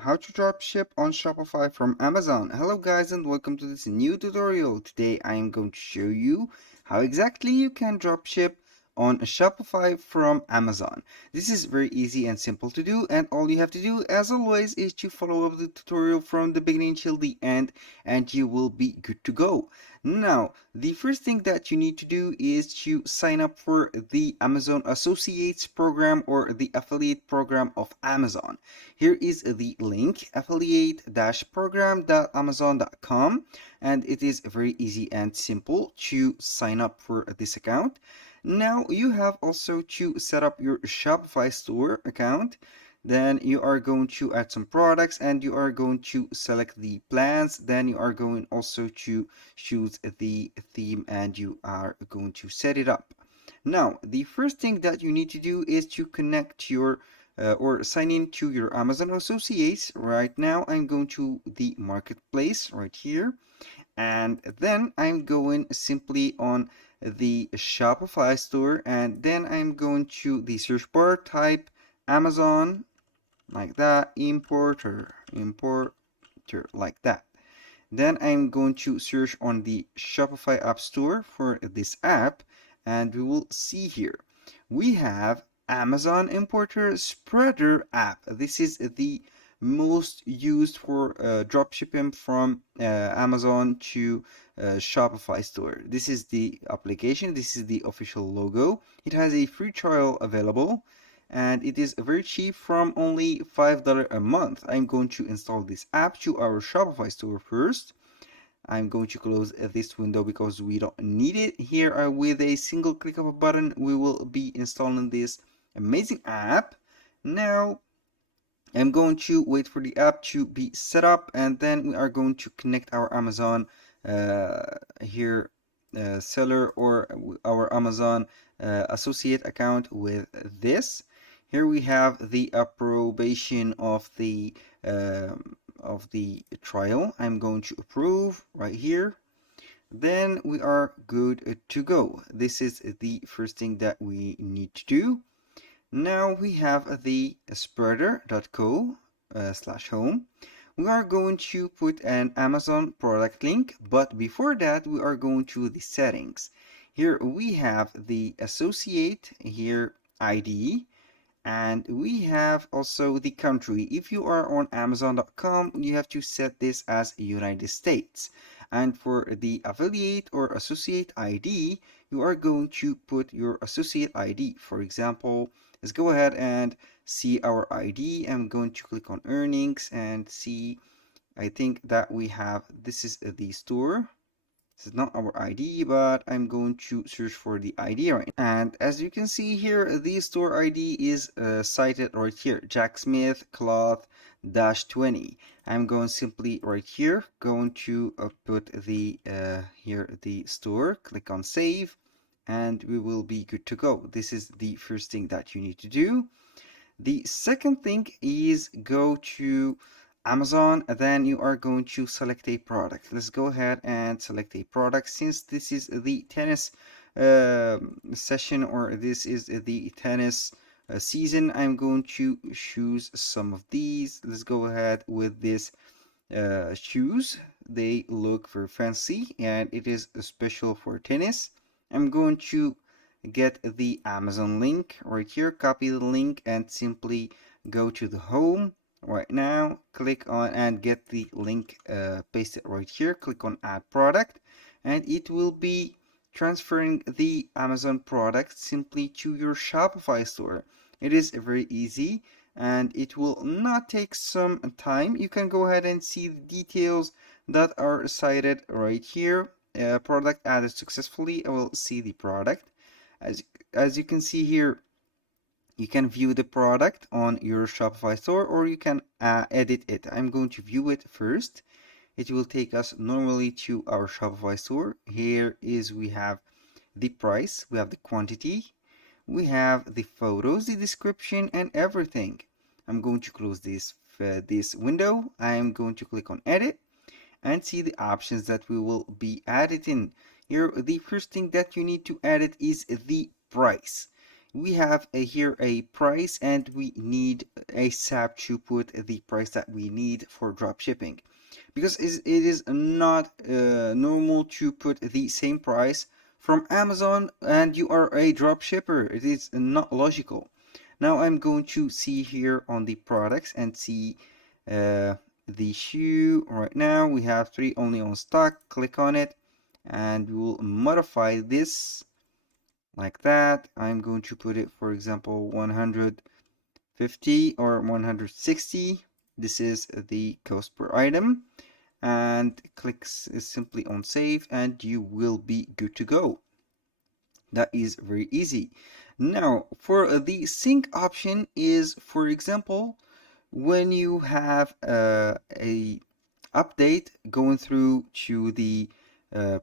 how to dropship on Shopify from Amazon. Hello guys and welcome to this new tutorial. Today I am going to show you how exactly you can dropship on Shopify from Amazon. This is very easy and simple to do, and all you have to do as always is to follow up the tutorial from the beginning till the end and you will be good to go. Now, the first thing that you need to do is to sign up for the Amazon Associates program or the affiliate program of Amazon. Here is the link, affiliate-program.amazon.com, and it is very easy and simple to sign up for this account. Now you have also to set up your Shopify store account. Then you are going to add some products and you are going to select the plans. Then you are going also to choose the theme and you are going to set it up. Now, the first thing that you need to do is to connect your or sign in to your Amazon Associates. Right now, I'm going to the marketplace right here, and then I'm going simply on the Shopify store, and then I'm going to the search bar, type Amazon like that, importer like that. Then I'm going to search on the Shopify App Store for this app, and we will see here we have Amazon Importer Spreader app. This is the most used for dropshipping from Amazon to Shopify store. This is the application, this is the official logo. It has a free trial available and it is very cheap from only $5 a month. I'm going to install this app to our Shopify store first. I'm going to close this window because we don't need it. Here with a single click of a button, we will be installing this amazing app. Now, I'm going to wait for the app to be set up and then we are going to connect our Amazon here seller or our Amazon associate account with this. Here we have the approbation of the trial. I'm going to approve right here. Then we are good to go. This is the first thing that we need to do. Now we have the spreader.co /home. We are going to put an Amazon product link, but before that we are going to the settings. Here we have the associate here ID, and we have also the country. If you are on Amazon.com, you have to set this as United States. And for the affiliate or associate ID, you are going to put your associate ID. For example, let's go ahead and see our ID. I'm going to click on earnings and see, I think that we have, this is the store. This is not our ID, but I'm going to search for the ID right now. And as you can see here, the store ID is cited right here, Jack Smith Cloth -20. I'm going simply right here, going to put the here the store, click on save, and we will be good to go. This is the first thing that you need to do. The second thing is go to Amazon, then you are going to select a product. Let's go ahead and select a product. Since this is the tennis session, or this is the tennis season, I'm going to choose some of these. Let's go ahead with this shoes. They look very fancy and it is special for tennis. I'm going to get the Amazon link right here, copy the link and simply go to the home right now, click on and get the link pasted right here, click on add product, and it will be transferring the Amazon product simply to your Shopify store. It is very easy and it will not take some time. You can go ahead and see the details that are cited right here. Product added successfully. I will see the product. As you can see here, you can view the product on your Shopify store or you can edit it. I'm going to view it first. It will take us normally to our Shopify store. Here is we have the price, we have the quantity, we have the photos, the description, and everything. I'm going to close this window. I'm going to click on edit and see the options that we will be editing. Here, the first thing that you need to edit is the price. we have here a price, and we need ASAP to put the price that we need for drop shipping, because it is not normal to put the same price from Amazon and you are a drop shipper. It is not logical. Now I'm going to see here on the products and see uh, the shoe. Right now we have 3 only on stock. Click on it and we will modify this like that. I'm going to put it, for example, 150 or 160. This is the cost per item, and click simply on save and you will be good to go. That is very easy. Now for the sync option is, for example, when you have a update going through to the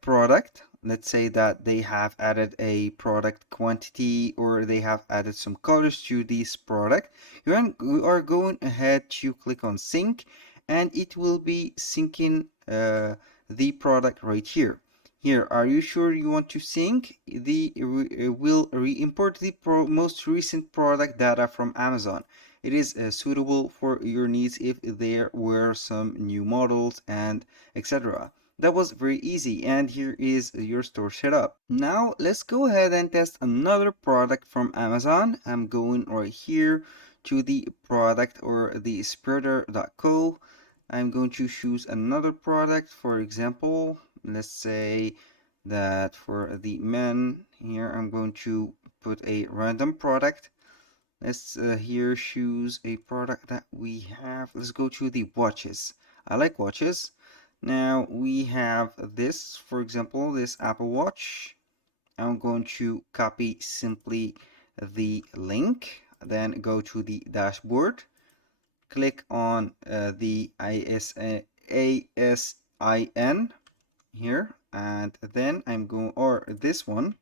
product. Let's say that they have added a product quantity, or they have added some colors to this product. You are going ahead to click on sync, and it will be syncing the product right here. Here, are you sure you want to sync? Will re-import the most recent product data from Amazon. It is suitable for your needs if there were some new models and etc. That was very easy, and here is your store setup. Now let's go ahead and test another product from Amazon. I'm going right here to the product or the spreader.co. I'm going to choose another product. For example, let's say that for the men here, I'm going to put a random product. Let's here choose a product that we have. Let's go to the watches. I like watches. Now we have this, for example, this Apple Watch. I'm going to copy simply the link, then go to the dashboard, click on the ASIN here, and then I'm going, or this one,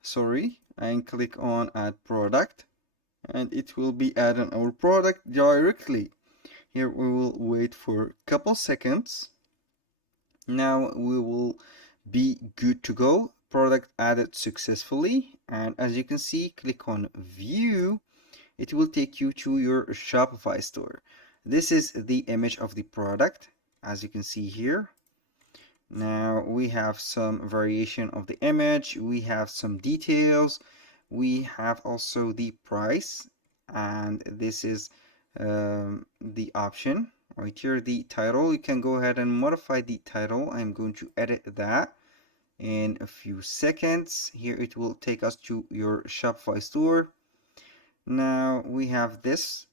sorry, and click on add product, and it will be adding our product directly. Here we will wait for a couple seconds. Now we will be good to go. Product added successfully, and as you can see, click on view. It will take you to your Shopify store. This is the image of the product, as you can see here. Now we have some variation of the image, we have some details, we have also the price, and this is the option right here, the title. You can go ahead and modify the title. I'm going to edit that in a few seconds. Here it will take us to your Shopify store. Now we have this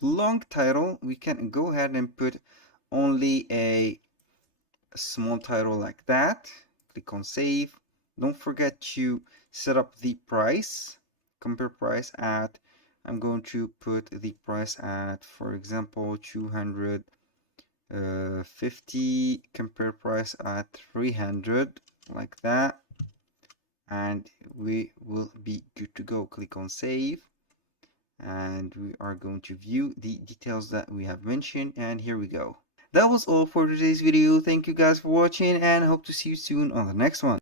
long title. We can go ahead and put only a small title like that. Click on save. Don't forget to set up the price. Compare price at, I'm going to put the price at, for example, 250. Compare price at 300, like that. And we will be good to go. Click on save. And we are going to view the details that we have mentioned. And here we go. That was all for today's video. Thank you guys for watching, and hope to see you soon on the next one.